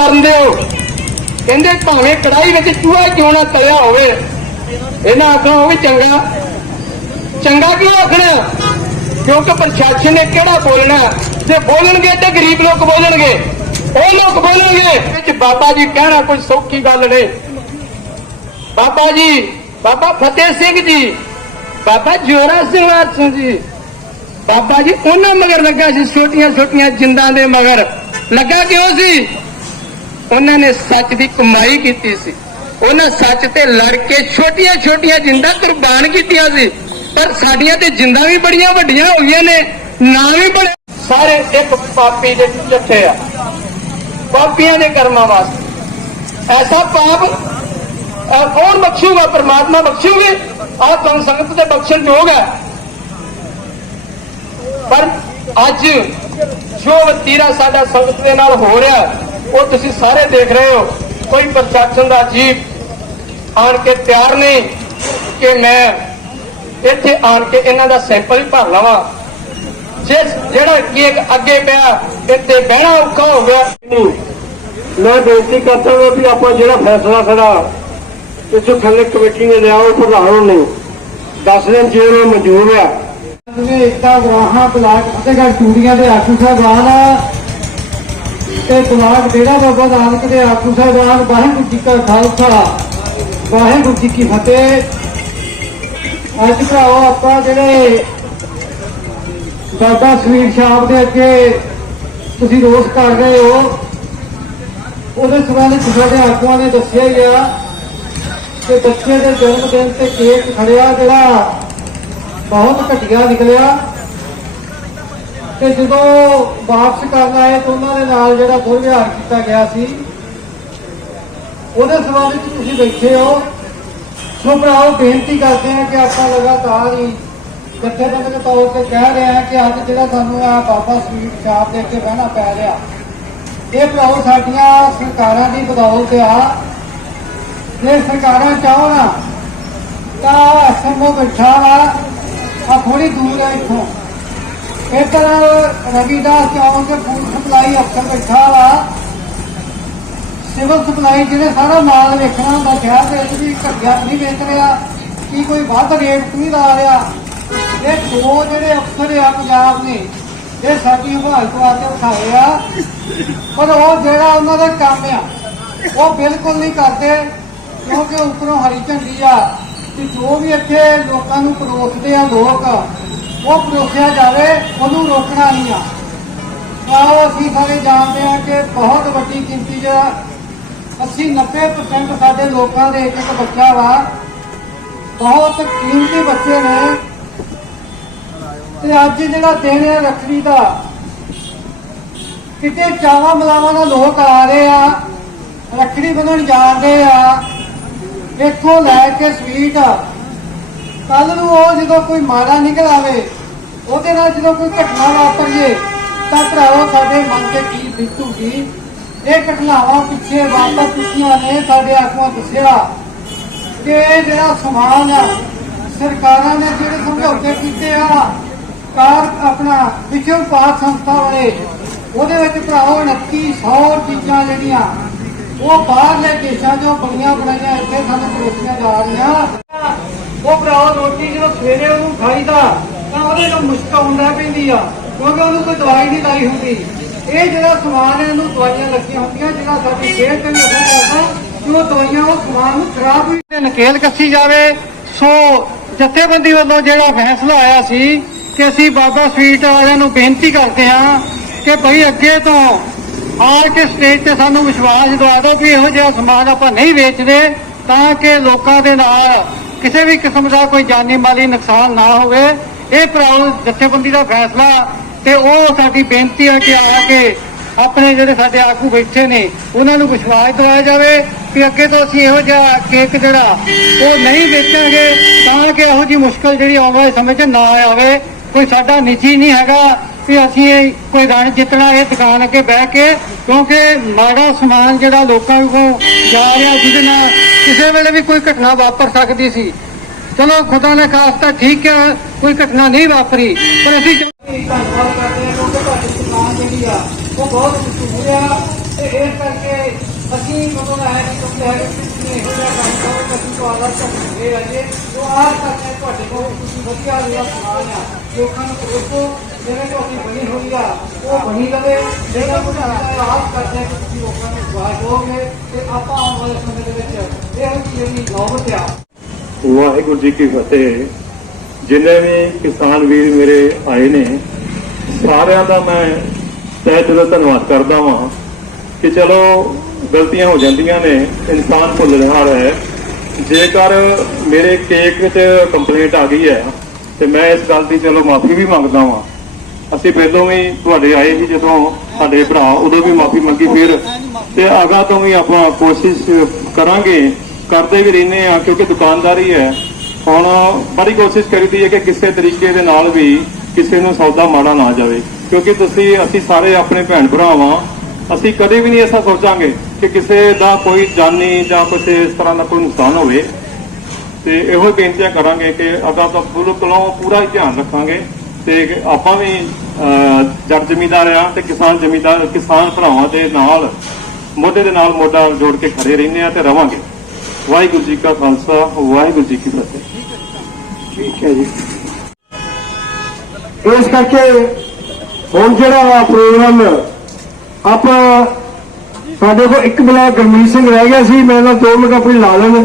ਕਰਨ ਦਿਓ ਕਹਿੰਦੇ ਭਾਵੇਂ ਕੜਾਈ ਵਿੱਚ ਚੂਹਾ ਕਿਉਂ ਨਾ ਤਲਿਆ ਹੋਵੇ। ਇਹਨਾਂ ਆਖਣਾ ਉਹ ਵੀ ਚੰਗਾ। ਚੰਗਾ ਕਿਉਂ ਆਖਣਾ? ਕਿਉਂਕਿ ਪ੍ਰਸ਼ਾਸਨ ਨੇ ਕਿਹੜਾ ਬੋਲਣਾ? ਜੇ ਬੋਲਣਗੇ ਤੇ ਗਰੀਬ ਲੋਕ ਬੋਲਣਗੇ। ਉਹ ਲੋਕ ਬੋਲਣਗੇ। ਵਿੱਚ ਬਾਬਾ ਜੀ ਕਹਿਣਾ ਕੋਈ ਸੌਖੀ ਗੱਲ ਨਹੀਂ। ਬਾਬਾ ਜੀ, ਬਾਬਾ ਫਤਿਹ ਸਿੰਘ ਜੀ, ਬਾਬਾ ਜੋਰਾ ਸਿੰਘ ਸਿੰਘ ਜੀ। ਬਾਬਾ ਜੀ ਉਹਨਾਂ ਮਗਰ ਲੱਗਾ ਸੀ ਛੋਟੀਆਂ ਛੋਟੀਆਂ ਜਿੰਦਾਂ ਦੇ ਮਗਰ। ਲੱਗਾ ਕਿਉਂ ਸੀ? ਉਹਨਾਂ ਨੇ ਸੱਚ ਦੀ ਕਮਾਈ ਕੀਤੀ ਸੀ। ਉਹਨਾਂ ਸੱਚ ਤੇ ਲੜ ਕੇ ਛੋਟੀਆਂ ਛੋਟੀਆਂ ਜਿੰਦਾਂ ਕੁਰਬਾਨ ਕੀਤੀਆਂ ਸੀ। ਪਰ ਸਾਡੀਆਂ ਤੇ ਜਿੰਦਾਂ ਵੀ ਬੜੀਆਂ ਵੱਡੀਆਂ ਹੋ ਗਈਆਂ ਨੇ, ਨਾਂ ਵੀ ਬੜੇ। ਸਾਰੇ ਇੱਕ ਪਾਪੀ ਦੇ ਜੱਥੇ ਆ। ਪਾਪੀਆਂ ਦੇ ਕਰਮਾਂ ਵਾਸਤੇ। ਐਸਾ ਪਾਪ ਅਹ ਕੌਣ ਬਖਸ਼ੂਗਾ? ਪ੍ਰਮਾਤਮਾ ਬਖਸ਼ੂਗੇ? ਆਹ ਤੁਹਾਨੂੰ ਸੰਗਤ ਦੇ ਬਖਸ਼ਣ ਯੋਗ ਹੈ। ਪਰ ਅੱਜ ਜੋ ਵਤੀਰਾ ਸਾਡਾ ਸੰਗਤ ਦੇ ਨਾਲ ਹੋ ਰਿਹਾ ਉਹ ਤੁਸੀਂ ਸਾਰੇ ਦੇਖ ਰਹੇ ਹੋ ਕੋਈ ਪ੍ਰਸ਼ਾਸਨ ਦਾ ਜੀਵ ਆਣ ਕੇ ਤਿਆਰ ਨਹੀਂ ਕਿ ਮੈਂ ਇੱਥੇ ਆਣ ਕੇ ਇਹਨਾਂ ਦਾ ਸੈਂਪਲ ਹੀ ਭਰ ਲਵਾਂ। ਜਿਸ ਜਿਹੜਾ ਕੇਕ ਅੱਗੇ ਪਿਆ ਇੱਥੇ ਬਹਿਣਾ ਔਖਾ ਹੋ ਗਿਆ। ਮੈਂ ਬੇਨਤੀ ਕਰਦਾ ਹਾਂ ਵੀ ਆਪਾਂ ਜਿਹੜਾ ਫੈਸਲਾ ਸਾਡਾ ਇੱਥੇ ਥੱਲੇ ਕਮੇਟੀ ਨੇ ਲਿਆ ਉਹ ਪ੍ਰਧਾਨ ਨੂੰ ਦੱਸ ਦੇਣ ਜੇ ਉਹ ਮਨਜ਼ੂਰ ਆ ਜਿਵੇਂ ਏਕਤਾ ਗਵਾਹਾਂ ਬਲਾਕ ਫਤਿਹਗੜ੍ਹ ਚੂੜੀਆਂ ਦੇ ਆਗੂ ਸਾਹਿਬਾਨ ਤੇ ਬਲਾਕ ਡੇਰਾ ਬਾਬਾ ਨਾਨਕ ਦੇ ਆਗੂ ਸਾਹਿਬਾਨ, ਵਾਹਿਗੁਰੂ ਜੀ ਕਾ ਖਾਲਸਾ, ਵਾਹਿਗੁਰੂ ਜੀ ਕੀ ਫਤਿਹ। ਅੱਜ ਭਰਾਓ ਆਪਾਂ ਜਿਹੜੇ ਬਾਬਾ ਸਵੀਰ ਸ਼ਾਹ ਦੇ ਅੱਗੇ ਤੁਸੀਂ ਰੋਸ ਕਰ ਰਹੇ ਹੋ, ਉਹਦੇ ਸਬੰਧ ਵਿੱਚ ਸਾਡੇ ਆਗੂਆਂ ਨੇ ਦੱਸਿਆ ਹੀ ਆ ਕਿ ਬੱਚੇ ਦੇ ਜਨਮ ਦਿਨ ਤੇ ਕੇਕ ਖੜਿਆ, ਜਿਹੜਾ ਬਹੁਤ ਘਟੀਆ ਨਿਕਲਿਆ। ਤੇ ਜਦੋਂ ਵਾਪਸ ਕਰਨ ਆਏ ਤਾਂ ਉਹਨਾਂ ਦੇ ਨਾਲ ਜਿਹੜਾ ਦੁਰਵਿਹਾਰ ਕੀਤਾ ਗਿਆ ਸੀ, ਉਹਦੇ ਸਬੰਧ ਵਿੱਚ ਤੁਸੀਂ ਬੈਠੇ ਹੋ। ਸੋ ਭਰਾਓ, ਬੇਨਤੀ ਕਰਦੇ ਹਾਂ ਕਿ ਆਪਾਂ ਲਗਾਤਾਰ ਹੀ ਜਥੇਬੰਦਕ ਤੌਰ ਤੇ ਕਹਿ ਰਹੇ ਹਾਂ ਕਿ ਅੱਜ ਜਿਹੜਾ ਸਾਨੂੰ ਆ ਬਾਬਾ ਸਵੀਟ ਸ਼ਾਪ ਦੇ ਕੇ ਬਹਿਣਾ ਪੈ ਰਿਹਾ, ਇਹ ਭਰਾਓ ਸਾਡੀਆਂ ਸਰਕਾਰਾਂ ਦੀ ਬਦੌਲਤ ਆ। ਜੇ ਸਰਕਾਰਾਂ ਚਾਹਣ ਤਾਂ ਐਸਐਮਓ ਬੈਠਾ ਵਾ ਆ ਥੋੜੀ ਦੂਰ ਹੈ ਇੱਥੋਂ। ਇੱਧਰ ਰਵੀਦਾਸ ਚੌਂਕ ਤੇ ਫੂਡ ਸਪਲਾਈ ਅਫਸਰ ਬੈਠਾ ਵਾ। ਸਿਵਲ ਸਪਲਾਈ ਜਿਹਨੇ ਸਾਰਾ ਮਾਲ ਵੇਖਣਾ ਹੁੰਦਾ, ਸ਼ਹਿਰ ਦੇ ਵਿੱਚ ਵੀ ਘਟਿਆ ਨਹੀਂ ਵੇਚ ਰਿਹਾ, ਕੀ ਕੋਈ ਵੱਧ ਰੇਟ ਨਹੀਂ ਲਾ ਰਿਹਾ। ਇਹ ਦੋ ਜਿਹੜੇ ਅਫਸਰ ਆ ਪੰਜਾਬ ਨੇ ਇਹ ਸਾਡੀ ਹਮਾਇਤ ਵਾਸਤੇ ਉਠਾਏ ਆ। ਪਰ ਉਹ ਜਿਹੜਾ ਉਹਨਾਂ ਦਾ ਕੰਮ ਆ, ਉਹ ਬਿਲਕੁਲ ਨਹੀਂ ਕਰਦੇ, ਕਿਉਂਕਿ ਉੱਪਰੋਂ ਹਰੀ ਝੰਡੀ ਆ। ਕਿ ਜੋ ਵੀ ਇੱਥੇ ਲੋਕਾਂ ਨੂੰ ਪਰੋਸਦੇ ਆ ਲੋਕ ਉਹ ਪਰੋਸਿਆ ਜਾਵੇ, ਉਹਨੂੰ ਰੋਕਣਾ ਨਹੀਂ ਆ। ਆਓ, ਅਸੀਂ ਸਾਰੇ ਜਾਣਦੇ ਆ ਕਿ ਬਹੁਤ ਵੱਡੀ ਗਿਣਤੀ ਜਿਹੜਾ 80 90% ਸਾਡੇ ਲੋਕਾਂ ਦੇ ਇੱਕ ਇੱਕ ਬੱਚਾ ਵਾ। ਬਹੁਤ ਕੀਮਤੀ ਬੱਚੇ ਨੇ। ਤੇ ਅੱਜ ਜਿਹੜਾ ਦਿਨ ਹੈ ਰੱਖੜੀ ਦਾ, ਕਿਤੇ ਚਾਵਾ ਮਲਾਵਾਂ ਨਾਲ ਲੋਕ ਆ ਰਹੇ ਆ, ਰੱਖੜੀ ਬੰਨਣ ਜਾਂਦੇ ਆ। ਇੱਥੋਂ ਲੈ ਕੇ ਸਵੀਟ ਕੱਲ ਨੂੰ ਉਹ ਜਦੋਂ ਕੋਈ ਮਾੜਾ ਨਿਕਲ ਆਵੇ, ਉਹਦੇ ਨਾਲ ਜਦੋਂ ਕੋਈ ਘਟਨਾ ਵਾਪਰੀਏ, ਤਾਂ ਭਰਾਓ ਸਾਡੇ ਮਨ ਤੇ ਕੀ ਬੀਤੂਗੀ? ਇਹ ਘਟਨਾਵਾਂ ਪਿੱਛੇ ਵਾਪਸ ਕੀਤੀਆਂ ਨੇ ਸਾਡੇ ਆਗੂਆਂ ਦੱਸਿਆ ਕਿ ਇਹ ਜਿਹੜਾ ਸਮਾਨ ਆ, ਸਰਕਾਰਾਂ ਨੇ ਜਿਹੜੇ ਸਮਝੌਤੇ ਕੀਤੇ ਆ, ਕਾਰ ਆਪਣਾ ਵਿਸ਼ਵ ਪਾਕ ਸੰਸਥਾ ਵਾਲੇ, ਉਹਦੇ ਵਿੱਚ ਭਰਾਓ 2900 ਚੀਜ਼ਾਂ ਜਿਹੜੀਆਂ, ਉਹ ਬਾਹਰਲੇ ਦੇਸ਼ਾਂ 'ਚੋਂ ਬਣੀਆਂ ਬਣਾਈਆਂ ਇੱਥੇ ਸਾਨੂੰ ਪਰੋਸੀਆਂ ਜਾ ਰਹੀਆਂ। ਉਹ ਭਰਾਓ ਰੋਟੀ ਜਦੋਂ ਸਵੇਰੇ ਉਹਨੂੰ ਖਾਈਦਾ, ਤਾਂ ਉਹਦੇ ਨੂੰ ਮੁਸ਼ਕ ਆਉਂਦਾ ਪੈਂਦੀ ਆ, ਕਿਉਂਕਿ ਉਹਨੂੰ ਕੋਈ ਦਵਾਈ ਨਹੀਂ ਲਾਈ ਹੁੰਦੀ। ਇਹ ਜਿਹੜਾ ਸਮਾਨ ਹੈ, ਇਹਨੂੰ ਦਵਾਈਆਂ ਲੱਗੀਆਂ ਹੁੰਦੀਆਂ, ਜਿਹੜਾ ਸਾਡੀ ਸਿਹਤ ਤੇ ਵੀ ਅਸਰ ਕਰਦਾ ਕਿ ਦਵਾਈਆਂ ਉਹ ਸਮਾਨ ਨੂੰ ਖਰਾਬ ਵੀ ਤੇ ਨਕੇਲ ਕੱਸੀ ਜਾਵੇ। ਸੋ ਜਥੇਬੰਦੀ ਵੱਲੋਂ ਜਿਹੜਾ ਫੈਸਲਾ ਆਇਆ ਸੀ ਕਿ ਅਸੀਂ ਬਾਬਾ ਸਵੀਟ ਵਾਲਿਆਂ ਨੂੰ ਬੇਨਤੀ ਕਰਦੇ ਹਾਂ ਕਿ ਭਈ ਅੱਗੇ ਤੋਂ ਆ ਕੇ ਸਟੇਜ ਤੇ ਸਾਨੂੰ ਵਿਸ਼ਵਾਸ ਦਿਵਾ ਦਿਓ ਕਿ ਇਹੋ ਜਿਹਾ ਸਮਾਨ ਆਪਾਂ ਨਹੀਂ ਵੇਚਦੇ, ਤਾਂ ਕਿ ਲੋਕਾਂ ਦੇ ਨਾਲ ਕਿਸੇ ਵੀ ਕਿਸਮ ਦਾ ਕੋਈ ਜਾਨੀ ਮਾਲੀ ਨੁਕਸਾਨ ਨਾ ਹੋਵੇ, ਇਹ ਭਰਾਓ ਜਥੇਬੰਦੀ ਦਾ ਫੈਸਲਾ ਤੇ ਉਹ ਸਾਡੀ ਬੇਨਤੀ ਹੈ ਕਿ ਆ ਕੇ ਆਪਣੇ ਜਿਹੜੇ ਸਾਡੇ ਆਗੂ ਬੈਠੇ ਨੇ, ਉਹਨਾਂ ਨੂੰ ਵਿਸ਼ਵਾਸ ਦਿਵਾਇਆ ਜਾਵੇ ਕਿ ਅੱਗੇ ਤੋਂ ਅਸੀਂ ਇਹੋ ਜਿਹਾ ਕੇਕ ਜਿਹੜਾ ਉਹ ਨਹੀਂ ਵੇਚਾਂਗੇ, ਤਾਂ ਕਿ ਇਹੋ ਜਿਹੀ ਮੁਸ਼ਕਲ ਜਿਹੜੀ ਆਉਣ ਵਾਲੇ ਸਮੇਂ 'ਚ ਨਾ ਆਵੇ। ਕੋਈ ਸਾਡਾ ਨਿੱਜੀ ਨਹੀਂ ਹੈਗਾ ਕਿ ਅਸੀਂ ਕੋਈ ਰਣ ਜਿੱਤਣਾ, ਇਹ ਦੁਕਾਨ ਅੱਗੇ ਬਹਿ ਕੇ, ਕਿਉਂਕਿ ਮਾੜਾ ਸਮਾਨ ਜਿਹੜਾ ਲੋਕਾਂ ਕੋਲ ਜਾ ਰਿਹਾ ਜਿਹਦੇ ਨਾਲ ਕਿਸੇ ਵੇਲੇ ਵੀ ਕੋਈ ਘਟਨਾ ਵਾਪਰ ਸਕਦੀ ਸੀ। ਚਲੋ, ਖੁਦਾ ਨੇ ਖਾਸਤਾ ਠੀਕ ਹੈ ਕੋਈ ਘਟਨਾ ਨਹੀਂ ਵਾਪਰੀ, ਪਰ ਅਸੀਂ ਧੰਨਵਾਦ ਕਰਦੇ ਹਾਂ ਕਿਉਂਕਿ ਤੁਹਾਡੀ ਦੁਕਾਨ ਜਿਹੜੀ ਆ ਉਹ ਬਹੁਤ ਮਸ਼ਹੂਰ ਆ ਤੇ ਇਸ ਕਰਕੇ ਅਸੀਂ ਮਤਲਬ ਹੈ ਕਿ ਤੁਸੀਂ ਹੈ ਕਿ ਤੁਸੀਂ ਇਹੋ ਜਿਹਾ ਕੰਮ ਕਰੋ ਕਿ ਅਸੀਂ ਤੁਹਾਡਾ ਝੰਡੇ ਅਜੇ ਜੋ ਆਸ ਕਰਦੇ ਵਧੀਆ ਜਿਹੜਾ ਸਮਾਨ ਆ ਲੋਕਾਂ ਨੂੰ ਪਰੋਸੋ ਜਿਵੇਂ ਤੁਹਾਡੀ ਬਣੀ ਹੋਈ ਆ, ਉਹ ਬਣੀ ਰਵੇ। ਜਿਹੜਾ ਕੁਝ ਆਸ ਕਰਦੇ ਹਾਂ ਕਿ ਤੁਸੀਂ ਲੋਕਾਂ ਨੂੰ ਜਵਾਬ ਦੋਗੇ ਤੇ ਆਪਾਂ ਆਉਣ ਵਾਲੇ ਸਮੇਂ ਦੇ ਵਿੱਚ ਇਹੋ ਜਿਹੜੀ ਨੌਬਤ ਆ। ਵਾਹਿਗੁਰੂ ਜੀ ਕੀ ਫਤਿਹ। ਜਿੰਨੇ ਵੀ ਕਿਸਾਨ ਵੀਰ ਮੇਰੇ ਆਏ ਨੇ, ਸਾਰਿਆਂ ਦਾ ਮੈਂ ਤਹਿ ਦਿਲੋਂ ਧੰਨਵਾਦ ਕਰਦਾ ਹਾਂ ਕਿ ਚਲੋ ਗਲਤੀਆਂ ਹੋ ਜਾਂਦੀਆਂ ਨੇ, ਇਨਸਾਨ ਭੁੱਲ ਰਿਹਾ ਹੈ। ਜੇਕਰ ਮੇਰੇ ਕੇਕ 'ਚ ਕੰਪਲੇਂਟ ਆ ਗਈ ਹੈ, ਤੇ ਮੈਂ ਇਸ ਗੱਲ ਦੀ ਚਲੋ ਮਾਫੀ ਵੀ ਮੰਗਦਾ ਵਾਂ। ਅਸੀਂ ਪਹਿਲੋਂ ਵੀ ਤੁਹਾਡੇ ਆਏ ਸੀ ਜਦੋਂ ਸਾਡੇ ਭਰਾ ਉਦੋਂ ਵੀ ਮਾਫੀ ਮੰਗੀ, ਫਿਰ ਤੇ ਅਗਾ ਤੋਂ ਵੀ ਆਪਾਂ ਕੋਸ਼ਿਸ਼ ਕਰਾਂਗੇ, ਕਰਦੇ ਵੀ ਰਹਿੰਦੇ ਆ ਕਿਉਂਕਿ ਦੁਕਾਨਦਾਰੀ ਹੈ। ਹੁਣ ਬੜੀ ਕੋਸ਼ਿਸ਼ ਕਰੀਦੀ ਹੈ ਕਿ ਕਿਸੇ ਤਰੀਕੇ ਦੇ ਨਾਲ ਵੀ ਕਿਸੇ ਨੂੰ ਸੌਦਾ ਮਾੜਾ ਨਾ ਜਾਵੇ, ਕਿਉਂਕਿ ਤੁਸੀਂ, ਅਸੀਂ ਸਾਰੇ ਆਪਣੇ ਭੈਣ ਭਰਾਵਾਂ ਅਸੀਂ ਕਦੇ ਵੀ ਨਹੀਂ ਐਸਾ ਸੋਚਾਂਗੇ। ਕਿ ਕਿਸੇ ਦਾ ਕੋਈ ਜਾਨੀ ਜਾਂ ਕਿਸੇ ਇਸ ਤਰ੍ਹਾਂ ਦਾ ਕੋਈ ਨੁਕਸਾਨ ਹੋਵੇ ਤੇ ਇਹੋ ਬੇਨਤੀਆਂ ਕਰਾਂਗੇ ਕਿ ਅਗਾ ਫੁੱਲ ਕੋਲੋਂ ਪੂਰਾ ਧਿਆਨ ਰੱਖਾਂਗੇ ਤੇ ਆਪਾਂ ਵੀ ਅਹ, ਜੱਟ ਜ਼ਮੀਂਦਾਰ ਆ ਤੇ ਕਿਸਾਨ ਜ਼ਮੀਂਦਾਰ ਕਿਸਾਨ ਭਰਾਵਾਂ ਦੇ ਨਾਲ ਮੋਢੇ ਦੇ ਨਾਲ ਮੋਢਾ ਜੋੜ ਕੇ ਖੜੇ ਰਹਿੰਦੇ ਆ ਤੇ ਰਵਾਂਗੇ। ਵਾਹਿਗੁਰੂ ਜੀ ਕਾ ਖਾਲਸਾ ਵਾਹਿਗੁਰੂ ਜੀ ਕੀ ਫਤਿਹ। ਠੀਕ ਹੈ ਜੀ। ਇਸ ਕਰਕੇ ਹੁਣ ਜਿਹੜਾ ਪ੍ਰੋਗਰਾਮ ਆਪਾਂ ਸਾਡੇ ਕੋਲ ਇੱਕ ਬਲਾਕ ਗਰਮੀਤ ਸਿੰਘ ਰਹਿ ਗਿਆ ਸੀ, ਮੈਂ ਨਾ ਦੋ ਮਿੰਟ ਆਪਣੀ ਲਾ ਲੈਣ